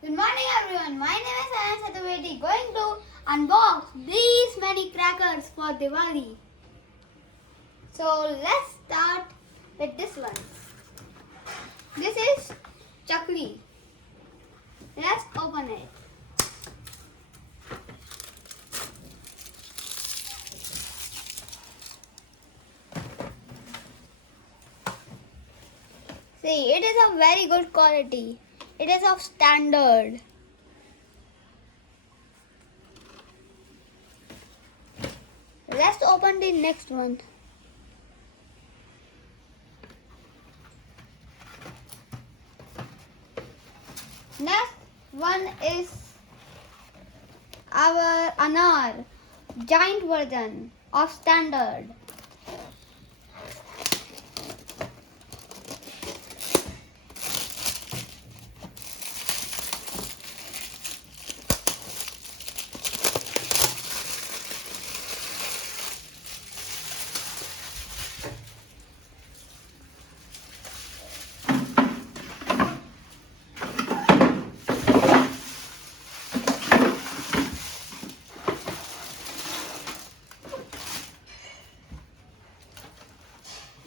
Good morning everyone, my name is Anand Satyavedi going to unbox these many crackers for Diwali. So let's start with this one. This is chakli. Let's open it. See, it is of very good quality. It is of standard. Let's open the next one. Next one is our anar, giant version of standard.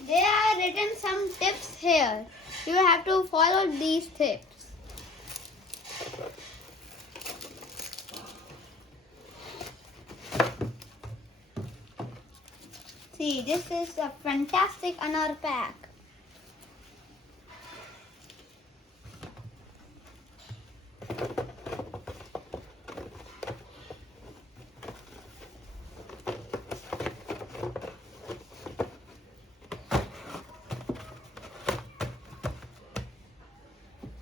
There are written some tips here. You have to follow these tips. See, this is a fantastic anar pack.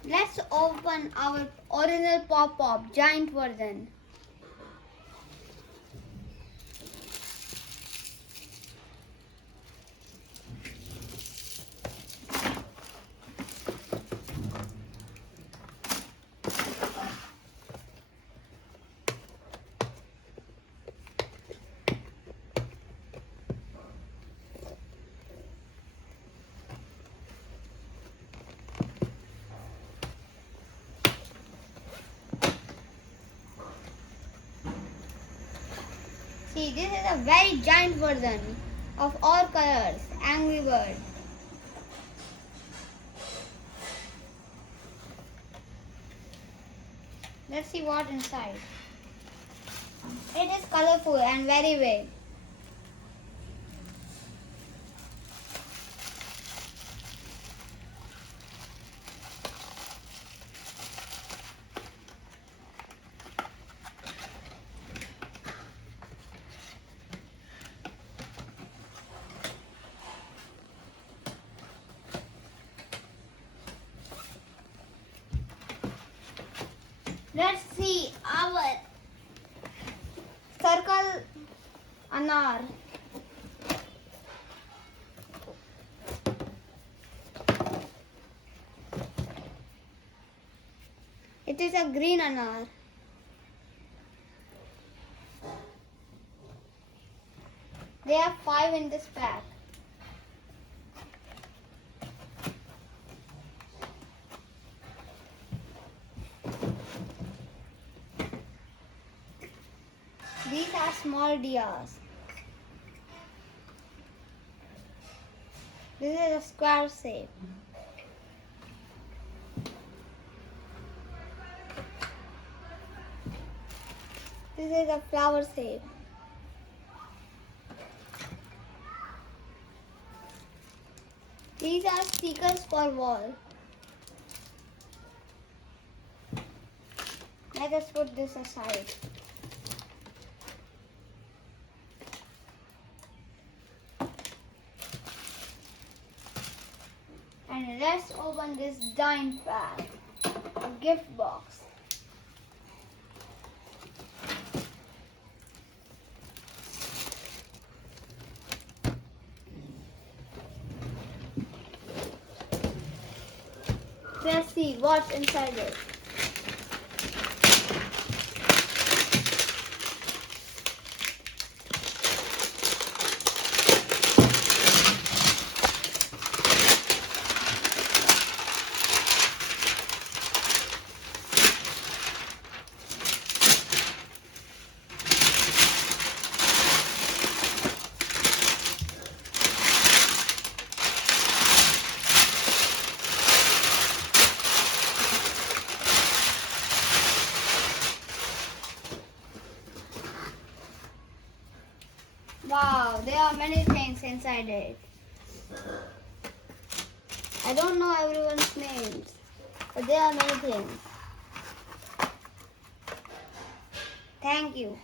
Let's open our original pop-pop giant version. See, this is a very giant version of all colors, Angry Bird. Let's see what inside. It is colorful and very big. Let's see our circle anar. It is a green anar. There are 5 in this pack. These are small diyas. This is a square shape. This is a flower shape. These are stickers for wall. Let us put this aside. And let's open this giant bag, a gift box. Let's see what's inside it. Wow, there are many things inside it. I don't know everyone's names, but there are many things. Thank you.